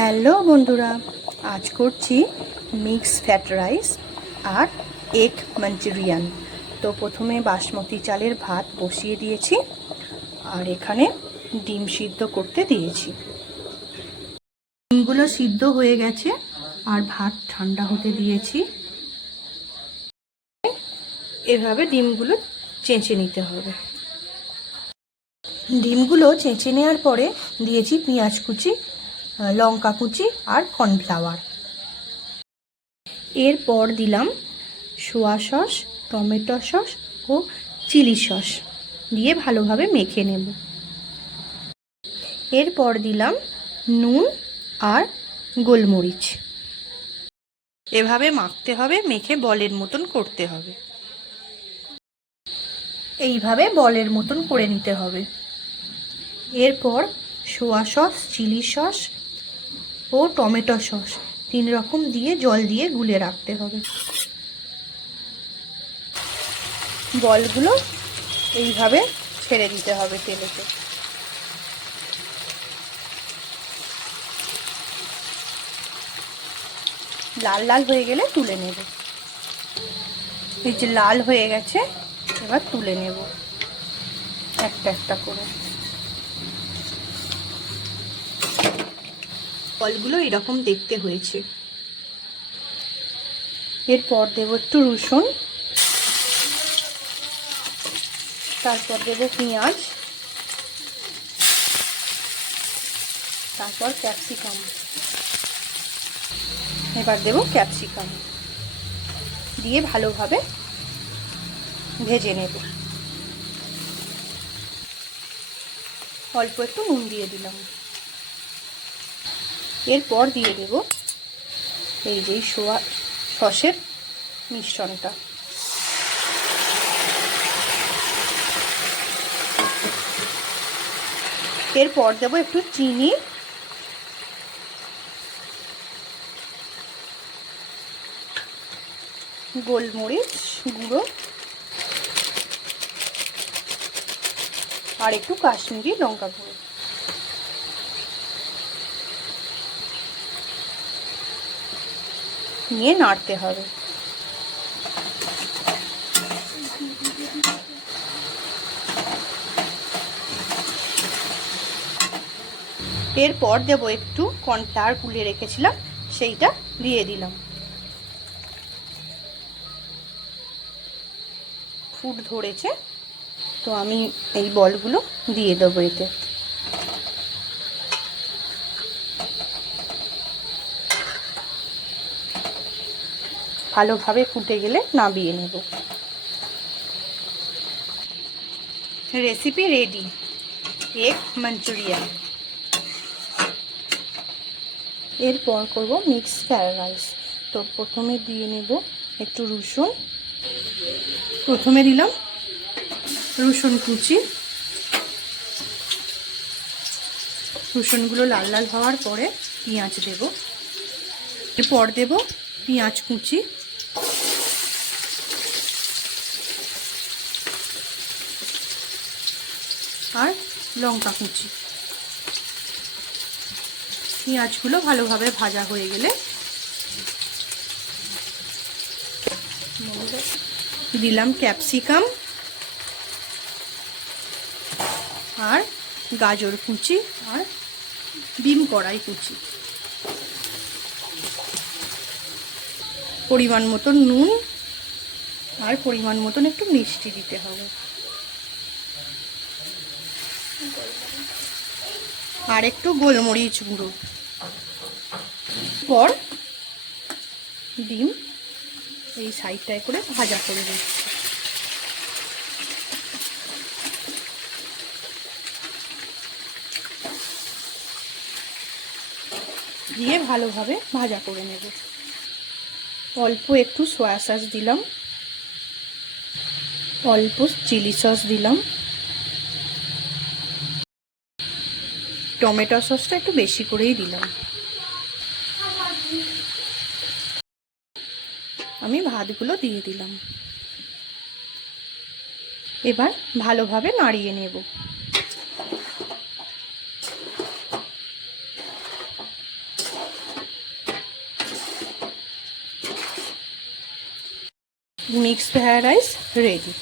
Hello বন্ধুরা, আজ করছি মিক্স ফ্রাইড রাইস আর এগ মাঞ্চুরিয়ান। তো প্রথমে বাসমতি চালের ভাত বসিয়ে দিয়েছি আর এখানে ডিম সিদ্ধ করতে দিয়েছি। ডিমগুলো সিদ্ধ হয়ে গেছে আর ভাত ঠান্ডা হতে দিয়েছি। এভাবে ডিমগুলো চেঁচে নিতে হবে। ডিমগুলো চেঁচে নেওয়ার পরে দিয়েছি পেঁয়াজ কুচি, লঙ্কা কুচি আর কর্নফ্লাওয়ার। এরপর দিলাম সোয়া সস, টমেটো সস ও চিলি সস দিয়ে ভালোভাবে মেখে নেব। এরপর দিলাম নুন আর গোলমরিচ। এভাবে মাখতে হবে, মেখে বলের মতন করতে হবে। এইভাবে বলের মতন করে নিতে হবে। এরপর সোয়া সস, চিলি সস ও টমেটো সস 3 রকম দিয়ে জল দিয়ে গুলে রাখতে হবে। বলগুলো এইভাবে ছেড়ে দিতে হবে তেলেতে। লাল লাল হয়ে গেলে তুলে নেব। এই যে লাল হয়ে গেছে, এবার তুলে নেব একটা একটা করে। বলগুলো এরকম দেখতে হয়েছে। এরপর দেব একটু রসুন, তারপর দেব পেঁয়াজ, তারপর ক্যাপসিকাম। এবার দেব ক্যাপসিকাম দিয়ে ভালোভাবে ভেজে নেব। অল্প একটু নুন দিয়ে দিলাম। এরপর দিয়ে দেব এই যে সোয়া সসের মিশ্রণটা। এরপর দেব একটু চিনি, গোলমরিচ গুঁড়ো আর একটু কাশ্মীরি লঙ্কা গুঁড়ো। নিয়ে নাড়তে হবে। এরপর দেব একটু কর্নফ্লাওয়ার গুলে রেখেছিলাম, সেইটা দিয়ে দিলাম। ফুট ধরেছে, তো আমি এই বলগুলো দিয়ে দেবো এতে। ভালোভাবে ফুটে গেলে নামিয়ে নেব। Recipe ready, egg Manchurian. এরপর করব মিক্স ফ্রাইড রাইস। তো প্রথমে দিয়ে নেব একটু রসুন। প্রথমে দিলাম রসুন কুচি। রসুনগুলো লাল লাল হওয়ার পরে পেঁয়াজ দেব। এরপর দেব পেঁয়াজ কুচি, আর লঙ্কা কুচি। পেঁয়াজগুলো ভালোভাবে ভাজা হয়ে গেলে দিলাম ক্যাপসিকাম আর গাজর কুচি আর বিম কড়াই কুচি। পরিমাণ মতন নুন আর পরিমাণ মতন একটু মিষ্টি দিতে হবে। আর একটু গোলমরিচ গুঁড়ো। পর ডিম এই সাইডটায় করে ভাজা করে দিচ্ছি। দিয়ে ভালোভাবে ভাজা করে নেব। অল্প একটু সয়া সস দিলাম, অল্প চিলি সস দিলাম, টমেটো সসটা একটু বেশি করেই দিলাম। আমি ভাতগুলো দিয়ে দিলাম। এবার ভালোভাবে নাড়িয়ে নেব। Mixed fried rice ready.